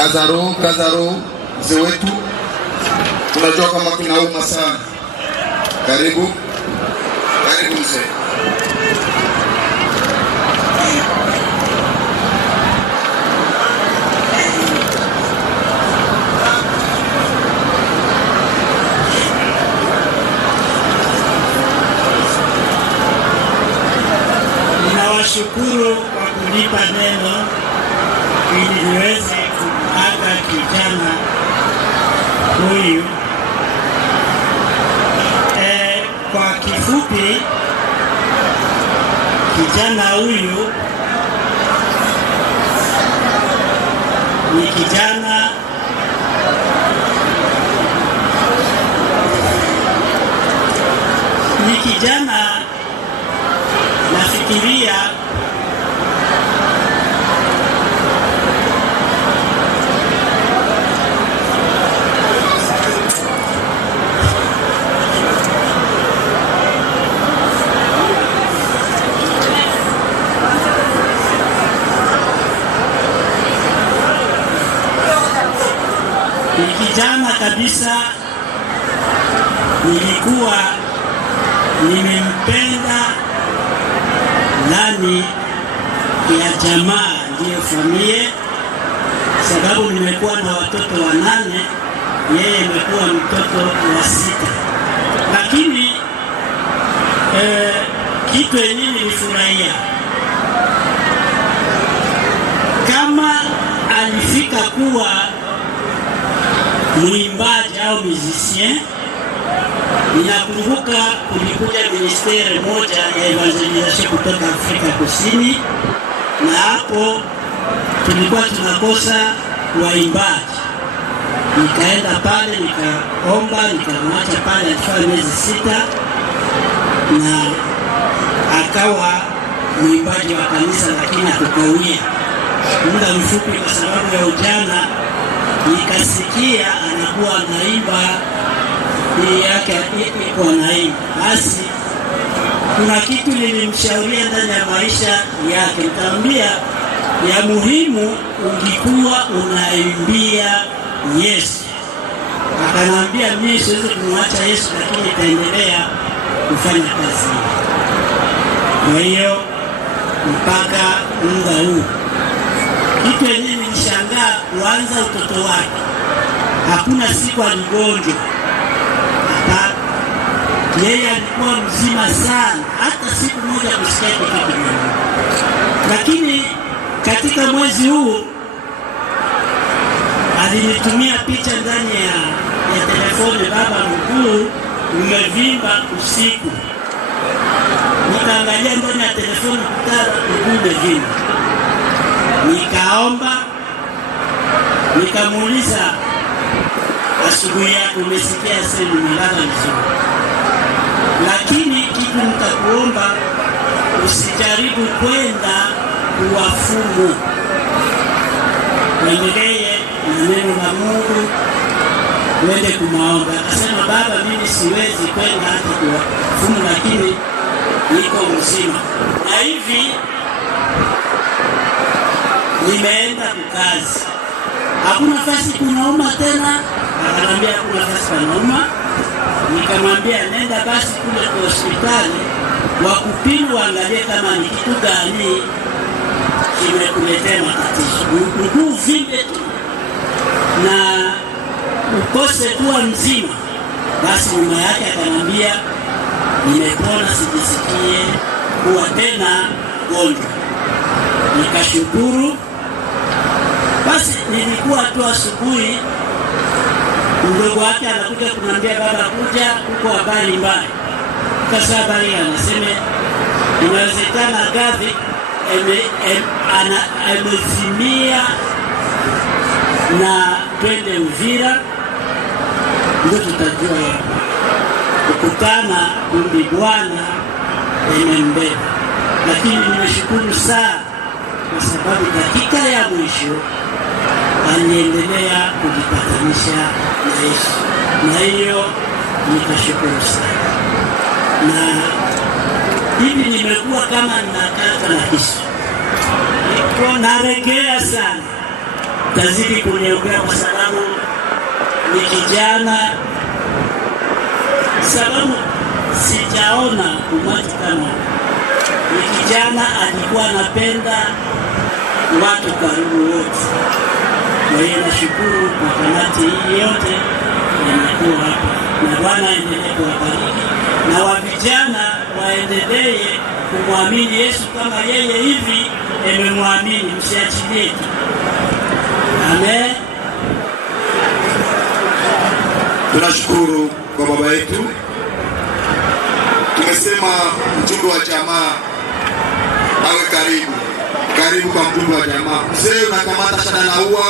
Kazaro mzee wetu, tunajua kama kinauma sana. Karibu mzee. Ninawashukuru kwa kunipa neno ili niweze kuaga kijana huyu. Kwa kifupi, kijana huyu ni kijana nafikiria ni kijana kabisa, nilikuwa nimempenda ndani ya jamaa, ndiyo familia, sababu nimekuwa na watoto 8, yeye amekuwa mtoto wa 6. Lakini kitu yenyewe nilifurahia, kama alifika kuwa mwimbaji au musicien. Ninakumbuka kulikuja ministeri moja ya evangelization kutoka Afrika Kusini, na hapo tulikuwa tunakosa waimbaji. Nikaenda pale, nikaomba, nikamwacha pale, alifanya miezi 6 na akawa mwimbaji wa kanisa, lakini akakawia muda mfupi kwa sababu ya ujana. Nikasikia anakuwa naimba yake iko naimba. Basi kuna kitu nilimshauria ndani ya maisha yake, nikamwambia ya muhimu ungekuwa unaimbia Yesu. Akanambia mimi siwezi kumwacha Yesu, lakini nitaendelea kufanya kazi. Kwa hiyo mpaka muda huu, kitu yenyewe nilishangaa kuanza utoto wake, hakuna siku aligonjwa. Yeye alikuwa mzima sana, hata siku moja kusikia kitu kidogo. Lakini katika mwezi huu alinitumia picha ndani ya telefoni, baba, mguu umevimba usiku. Nikaangalia ndani ya telefoni, kutana mguu umevimba. Nikaomba, nikamuuliza, asubuhi yako umesikia sema umelala vizuri? Lakini kitu nitakuomba, usijaribu kwenda kuwafumu, endelee na neno la Mungu, uende kumaomba. Akasema, baba, mimi siwezi kwenda hata kuwafumu, lakini niko mzima. Na hivi nimeenda kukazi, hakuna nafasi kunauma tena. Akanambia hakuna nafasi kunauma. Nikamwambia nenda basi kule kwa hospitali wakupima, waangalie kama ni kitu gani kimekuletea matatizo. Mguu vimbe tu na ukose kuwa mzima. Basi mama yake akanambia nimepona, sijisikie kuwa tena gonjwa. Nikashukuru. Basi nilikuwa tu asubuhi, mdogo wake anakuja kumwambia, baba, kuja huko habari mbaya. Kasa habari anasema inawezekana Gavi amezimia na twende Uvira, ndio tutajua kukutana kumbi Bwana imembeba. Lakini nimeshukuru sana kwa sababu dakika ya mwisho aliendelea kujipatanisha na Yesu, na hiyo nikashukuru sana. Na hivi nimekuwa kama ninakata na kisu, niko naregea sana tazidi kuniombea kwa sababu ni kijana, sababu sijaona umati kama ni kijana alikuwa anapenda watu karibu wote. Kwa hiyo nashukuru kwa kamati hii yote inakuwa hapa, na Bwana aendelee kuwabariki na wa vijana waendelee kumwamini Yesu kama yeye hivi amemwamini, msiachilie tu. Amen. Tunashukuru kwa baba yetu. Tumesema mjumbe wa jamaa awe karibu kwa mjumbe wa jamaa. Mzee unakamata shada na ua